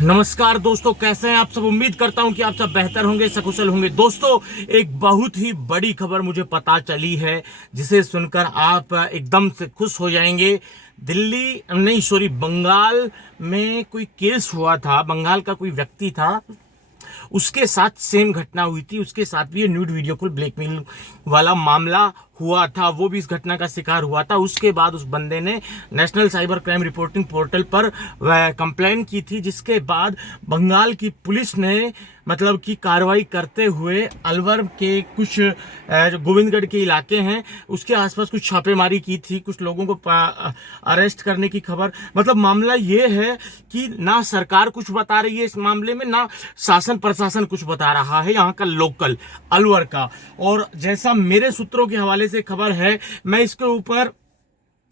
नमस्कार दोस्तों, कैसे हैं आप सब। उम्मीद करता हूं कि आप सब बेहतर होंगे, सकुशल होंगे। दोस्तों, एक बहुत ही बड़ी खबर मुझे पता चली है जिसे सुनकर आप एकदम से खुश हो जाएंगे। दिल्ली नहीं, सॉरी, बंगाल में कोई केस हुआ था। बंगाल का कोई व्यक्ति था, उसके साथ सेम घटना हुई थी। उसके साथ भी ये न्यूड वीडियो कॉल ब्लैकमेल वाला मामला हुआ था। वो भी इस घटना का शिकार हुआ था। उसके बाद उस बंदे ने national cyber crime reporting portal पर कंप्लेन की थी, जिसके बाद बंगाल की पुलिस ने मतलब की कार्रवाई करते हुए अलवर के कुछ जो गोविंदगढ़ के इलाके हैं उसके आसपास कुछ छापेमारी की थी। कुछ लोगों को अरेस्ट करने की खबर, मतलब मामला ये है कि ना सरकार कुछ बता रही है इस मामले में, ना शासन प्रशासन कुछ बता रहा है, यहाँ का लोकल अलवर का। और जैसा मेरे सूत्रों के हवाले से खबर है, मैं इसके ऊपर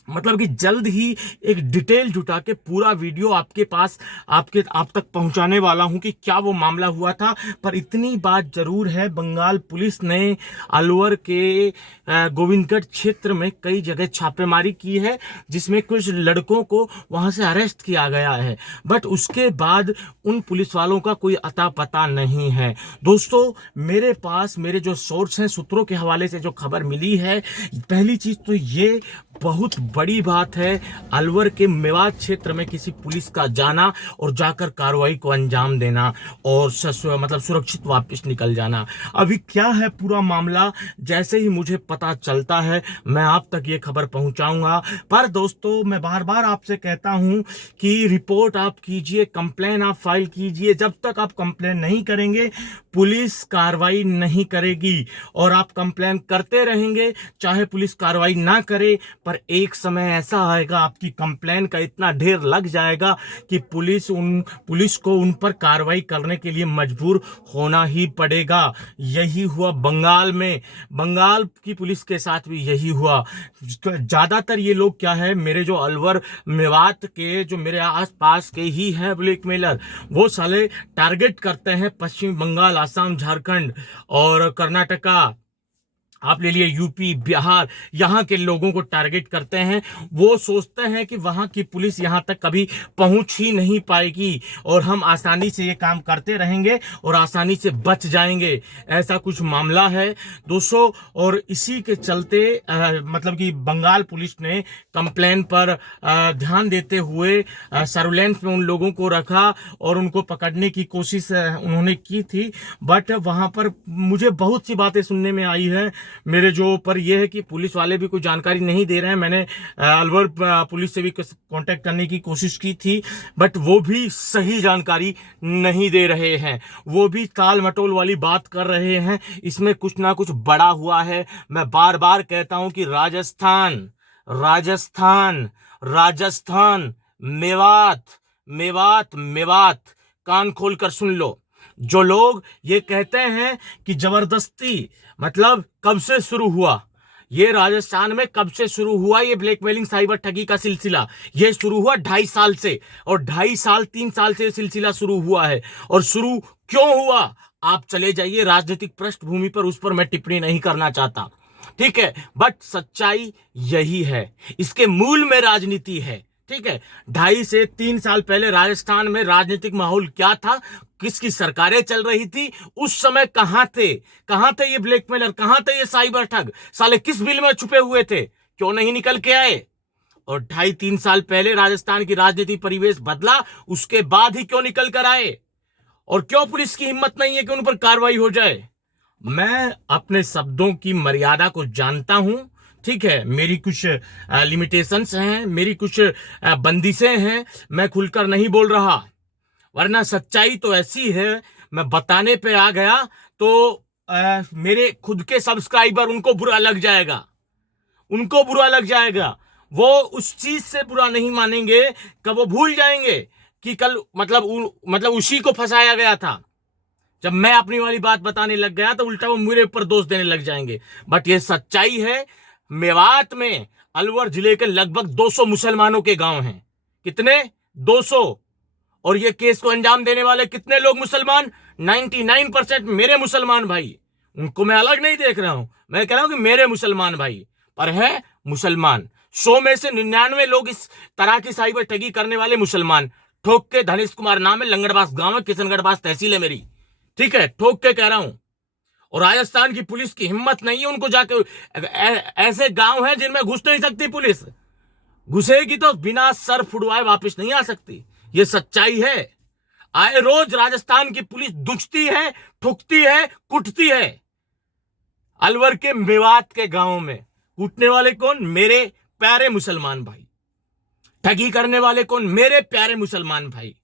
मतलब कि जल्द ही एक डिटेल जुटा के पूरा वीडियो आपके पास आप तक पहुंचाने वाला हूं कि क्या वो मामला हुआ था। पर इतनी बात जरूर है, बंगाल पुलिस ने अलवर के गोविंदगढ़ क्षेत्र में कई जगह छापेमारी की है, जिसमें कुछ लड़कों को वहां से अरेस्ट किया गया है। बट उसके बाद उन पुलिस वालों का कोई अता पता नहीं है। दोस्तों, मेरे पास मेरे जो सोर्स हैं, सूत्रों के हवाले से जो खबर मिली है, पहली चीज तो ये बहुत बड़ी बात है, अलवर के मेवात क्षेत्र में किसी पुलिस का जाना और जाकर कार्रवाई को अंजाम देना और मतलब सुरक्षित वापस निकल जाना। अभी क्या है पूरा मामला, जैसे ही मुझे पता चलता है मैं आप तक ये खबर पहुंचाऊंगा। पर दोस्तों, मैं बार बार आपसे कहता हूं कि रिपोर्ट आप कीजिए, कंप्लेन आप फाइल कीजिए। जब तक आप कंप्लेन नहीं करेंगे पुलिस कार्रवाई नहीं करेगी, और आप कंप्लेन करते रहेंगे चाहे पुलिस कार्रवाई ना करे। पर एक समय ऐसा आएगा आपकी कंप्लेन का इतना ढेर लग जाएगा कि पुलिस को उन पर कार्रवाई करने के लिए मजबूर होना ही पड़ेगा। यही हुआ बंगाल में, बंगाल की पुलिस के साथ भी यही हुआ। ज्यादातर ये लोग क्या है, मेरे जो अलवर मेवात के जो मेरे आसपास के ही हैं ब्लैकमेलर, वो साले टारगेट करते हैं पश्चिम बंगाल, आसाम, झारखंड और कर्नाटका, आप ले लिए यूपी, बिहार, यहाँ के लोगों को टारगेट करते हैं। वो सोचते हैं कि वहां की पुलिस यहाँ तक कभी पहुंच ही नहीं पाएगी और हम आसानी से ये काम करते रहेंगे और आसानी से बच जाएंगे। ऐसा कुछ मामला है दोस्तों। और इसी के चलते मतलब कि बंगाल पुलिस ने कंप्लेन पर ध्यान देते हुए सर्विलेंस में उन लोगों को रखा और उनको पकड़ने की कोशिश उन्होंने की थी। बट वहां पर मुझे बहुत सी बातें सुनने में आई है मेरे जो पर यह है कि पुलिस वाले भी कोई जानकारी नहीं दे रहे हैं। मैंने अलवर पुलिस से भी कांटेक्ट करने की कोशिश की थी, बट वो भी सही जानकारी नहीं दे रहे हैं। वो भी टाल मटोल वाली बात कर रहे हैं। इसमें कुछ ना कुछ बड़ा हुआ है। मैं बार बार कहता हूं कि राजस्थान राजस्थान राजस्थान, मेवात मेवात मेवात, कान खोलकर सुन लो। जो लोग ये कहते हैं कि जबरदस्ती, मतलब कब से शुरू हुआ ये, राजस्थान में कब से शुरू हुआ ये ब्लैकमेलिंग साइबर ठगी का सिलसिला? ये शुरू हुआ 2.5 साल से, और 2.5 साल 3 साल से ये सिलसिला शुरू हुआ है। और शुरू क्यों हुआ, आप चले जाइए राजनीतिक पृष्ठभूमि पर, उस पर मैं टिप्पणी नहीं करना चाहता, ठीक है। बट सच्चाई यही है, इसके मूल में राजनीति है, ठीक है। 2.5 से 3 साल पहले राजस्थान में राजनीतिक माहौल क्या था, किसकी सरकारें चल रही थी, उस समय कहां थे ये ब्लैकमेलर, कहां थे ये साइबर ठग, साले किस बिल में छुपे हुए थे, क्यों नहीं निकल के आए? और 2.5-3 साल पहले राजस्थान की राजनीतिक परिवेश बदला, उसके बाद ही क्यों निकल कर आए? और क्यों पुलिस की हिम्मत नहीं है कि उन पर कार्रवाई हो जाए? मैं अपने शब्दों की मर्यादा को जानता हूं, ठीक है। मेरी कुछ लिमिटेशंस हैं, मेरी कुछ बंदिशें हैं, मैं खुलकर नहीं बोल रहा। वरना सच्चाई तो ऐसी है, मैं बताने पे आ गया तो मेरे खुद के सब्सक्राइबर, उनको बुरा लग जाएगा, उनको बुरा लग जाएगा। वो उस चीज से बुरा नहीं मानेंगे कि वो भूल जाएंगे कि कल मतलब उसी को फंसाया गया था। जब मैं अपनी वाली बात बताने लग गया तो उल्टा वो मेरे ऊपर दोष देने लग जाएंगे। बट ये सच्चाई है। मेवात में अलवर जिले के लगभग 200 मुसलमानों के गांव हैं। कितने? 200। और ये केस को अंजाम देने वाले कितने लोग? मुसलमान। 99% मेरे मुसलमान भाई, उनको मैं अलग नहीं देख रहा हूं, मैं कह रहा हूं कि मेरे मुसलमान भाई, पर है मुसलमान। 100 में से 99 लोग इस तरह की साइबर ठगी करने वाले मुसलमान। ठोक के, धनेश कुमार नाम है, लंगड़बास गांव है, किशनगढ़बास तहसील है मेरी, ठीक है, ठोक के कह रहा हूं। और राजस्थान की पुलिस की हिम्मत नहीं है उनको जाके, ऐसे गांव हैं जिनमें घुस नहीं सकती पुलिस, घुसेगी तो बिना सर फुड़वाए वापस नहीं आ सकती, ये सच्चाई है। आए रोज राजस्थान की पुलिस दुचती है, ठुकती है, कुटती है। अलवर के मेवात के गांवों में कूटने वाले कौन? मेरे प्यारे मुसलमान भाई। ठगी करने वाले कौन? मेरे प्यारे मुसलमान भाई।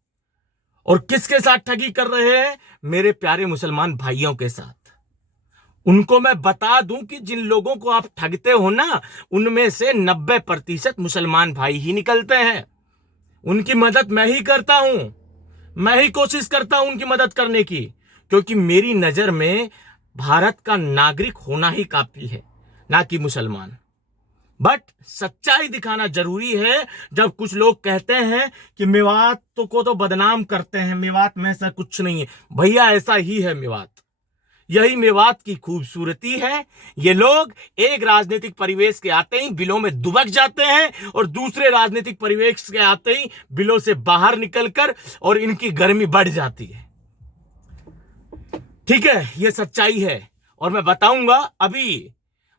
और किसके साथ ठगी कर रहे हैं? मेरे प्यारे मुसलमान भाइयों के साथ। उनको मैं बता दूं कि जिन लोगों को आप ठगते हो ना, उनमें से 90% मुसलमान भाई ही निकलते हैं। उनकी मदद मैं ही करता हूं, मैं ही कोशिश करता हूं उनकी मदद करने की, क्योंकि मेरी नजर में भारत का नागरिक होना ही काफी है, ना कि मुसलमान। बट सच्चाई दिखाना जरूरी है। जब कुछ लोग कहते हैं कि मेवात को तो बदनाम करते हैं, मेवात में ऐसा कुछ नहीं है, भैया ऐसा ही है मेवात। यही मेवात की खूबसूरती है। ये लोग एक राजनीतिक परिवेश के आते ही बिलों में दुबक जाते हैं और दूसरे राजनीतिक परिवेश के आते ही बिलों से बाहर निकलकर और इनकी गर्मी बढ़ जाती है। ठीक है, ये सच्चाई है। और मैं बताऊंगा अभी,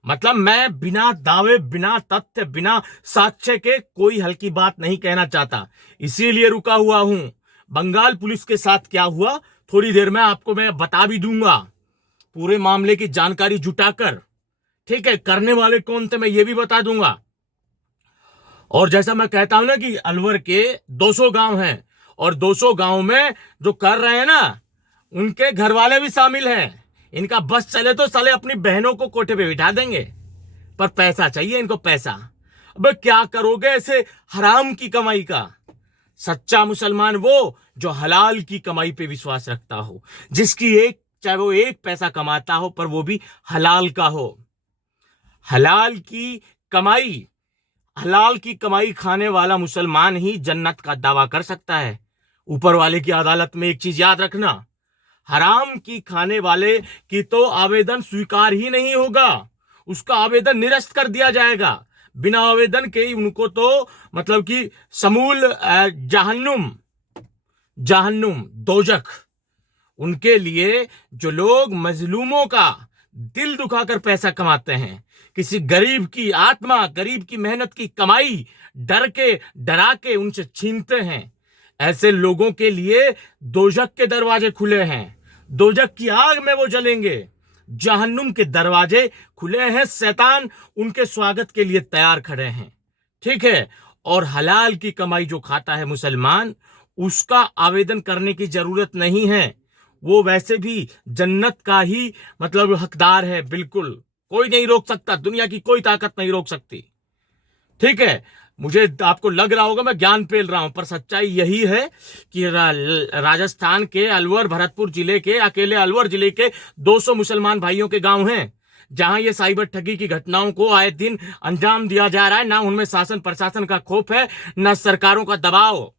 मतलब मैं बिना दावे, बिना तथ्य, बिना साक्ष्य के कोई हल्की बात नहीं कहना चाहता, इसीलिए रुका हुआ हूं। बंगाल पुलिस के साथ क्या हुआ थोड़ी देर में आपको मैं बता भी दूंगा, पूरे मामले की जानकारी जुटाकर। ठीक है, करने वाले कौन थे मैं ये भी बता दूंगा। और जैसा मैं कहता हूं ना कि अलवर के 200 गांव हैं, और 200 गांव में जो कर रहे हैं ना, उनके घर वाले भी शामिल हैं। इनका बस चले तो साले अपनी बहनों को कोठे पे बिठा देंगे, पर पैसा चाहिए इनको, पैसा। अब क्या करोगे ऐसे हराम की कमाई का? सच्चा मुसलमान वो जो हलाल की कमाई पे विश्वास रखता हो, जिसकी चाहे वो एक पैसा कमाता हो पर वो भी हलाल का हो। हलाल की कमाई, हलाल की कमाई खाने वाला मुसलमान ही जन्नत का दावा कर सकता है ऊपर वाले की अदालत में। एक चीज याद रखना, हराम की खाने वाले की तो आवेदन स्वीकार ही नहीं होगा, उसका आवेदन निरस्त कर दिया जाएगा। बिना आवेदन के ही उनको तो मतलब कि समूल जहन्नुम दोजख। उनके लिए जो लोग मजलूमों का दिल दुखाकर पैसा कमाते हैं, किसी गरीब की आत्मा, गरीब की मेहनत की कमाई डरा के उनसे छीनते हैं, ऐसे लोगों के लिए दोजख के दरवाजे खुले हैं। दोजख की आग में वो जलेंगे, जहन्नुम के दरवाजे खुले हैं, शैतान उनके स्वागत के लिए तैयार खड़े हैं। ठीक है, और हलाल की कमाई जो खाता है मुसलमान, उसका आवेदन करने की जरूरत नहीं है, वो वैसे भी जन्नत का ही मतलब हकदार है। बिल्कुल कोई नहीं रोक सकता, दुनिया की कोई ताकत नहीं रोक सकती। ठीक है, मुझे आपको लग रहा होगा मैं ज्ञान पेल रहा हूं, पर सच्चाई यही है कि राजस्थान के अलवर भरतपुर जिले के, अकेले अलवर जिले के 200 मुसलमान भाइयों के गांव हैं जहां ये साइबर ठगी की घटनाओं को आए दिन अंजाम दिया जा रहा है। ना उनमें शासन प्रशासन का खौफ है, ना सरकारों का दबाव।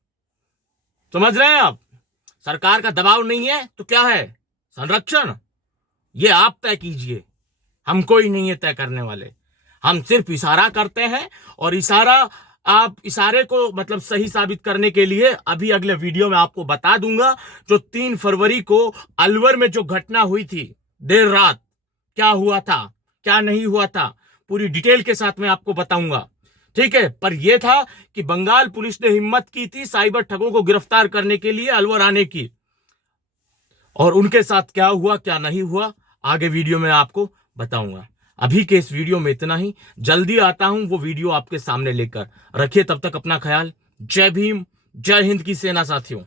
समझ रहे हैं आप? सरकार का दबाव नहीं है तो क्या है? संरक्षण। ये आप तय कीजिए, हम कोई नहीं है तय करने वाले। हम सिर्फ इशारा करते हैं, और इशारे को मतलब सही साबित करने के लिए अभी अगले वीडियो में आपको बता दूंगा। जो 3 फरवरी को अलवर में जो घटना हुई थी देर रात, क्या हुआ था क्या नहीं हुआ था, पूरी डिटेल के साथ मैं आपको बताऊंगा। ठीक है, पर यह था कि बंगाल पुलिस ने हिम्मत की थी साइबर ठगों को गिरफ्तार करने के लिए अलवर आने की, और उनके साथ क्या हुआ क्या नहीं हुआ आगे वीडियो में आपको बताऊंगा। अभी के इस वीडियो में इतना ही, जल्दी आता हूं वो वीडियो आपके सामने लेकर। रखिए तब तक अपना ख्याल। जय भीम, जय हिंद की सेना साथियों।